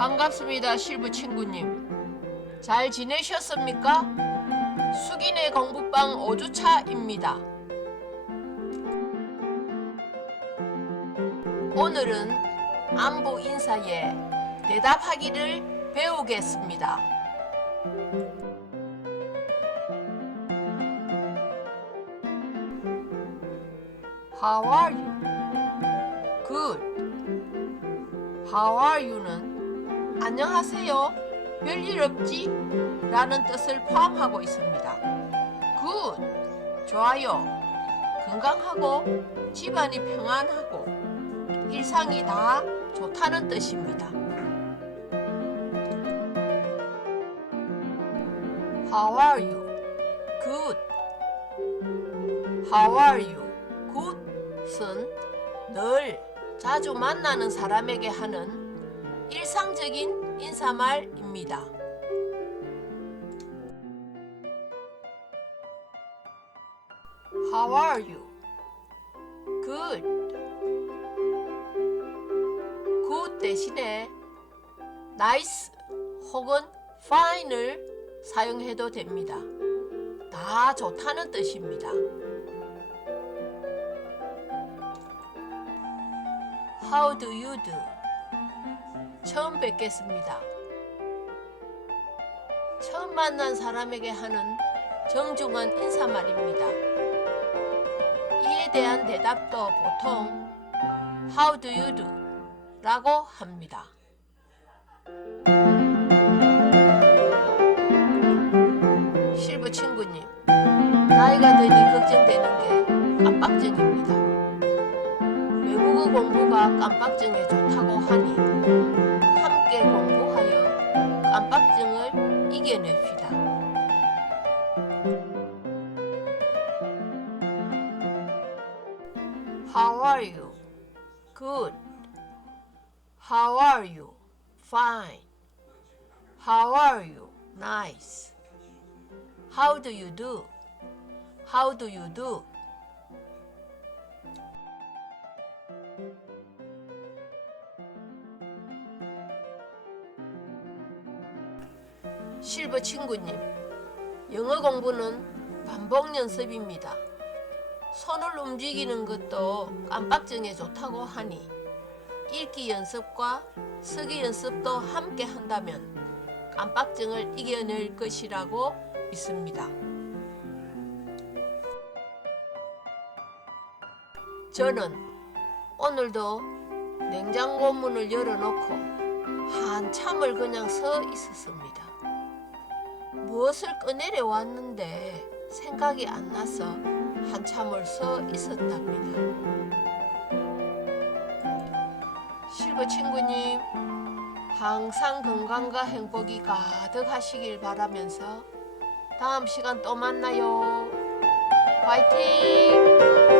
반갑습니다, 실부 친구님. 잘 지내셨습니까? 숙인의 공부방 5주차입니다. 오늘은 안부 인사에 대답하기를 배우겠습니다. How are you는 안녕하세요. 별일 없지? 라는 뜻을 포함하고 있습니다. Good. 좋아요. 건강하고 집안이 평안하고 일상이 다 좋다는 뜻입니다. How are you? Good은 늘 자주 만나는 사람에게 하는 일상적인 인사말입니다. 대신에 nice 혹은 fine을 사용해도 됩니다. 다 좋다는 뜻입니다. How do you do? 처음 뵙겠습니다. 처음 만난 사람에게 하는 정중한 인사말입니다. 이에 대한 대답도 보통 How do you do? 라고 합니다. 실부 친구님, 나이가 드니 걱정되는 게 깜빡증입니다. 외국어 공부가 깜빡증에 좋다고 하니 are you? Good. How are you? Fine. How are you? Nice. How do you do? How do you do? 실버 친구님, 영어 공부는 반복 연습입니다. 손을 움직이는 것도 깜빡증에 좋다고 하니 읽기 연습과 쓰기 연습도 함께 한다면 깜빡증을 이겨낼 것이라고 믿습니다. 저는 오늘도 냉장고 문을 열어놓고 한참을 그냥 서 있었습니다. 무엇을 꺼내려 왔는데 생각이 안 나서 한참을 서 있었답니다. 실버 친구님, 항상 건강과 행복이 가득하시길 바라면서 다음 시간 또 만나요. 화이팅!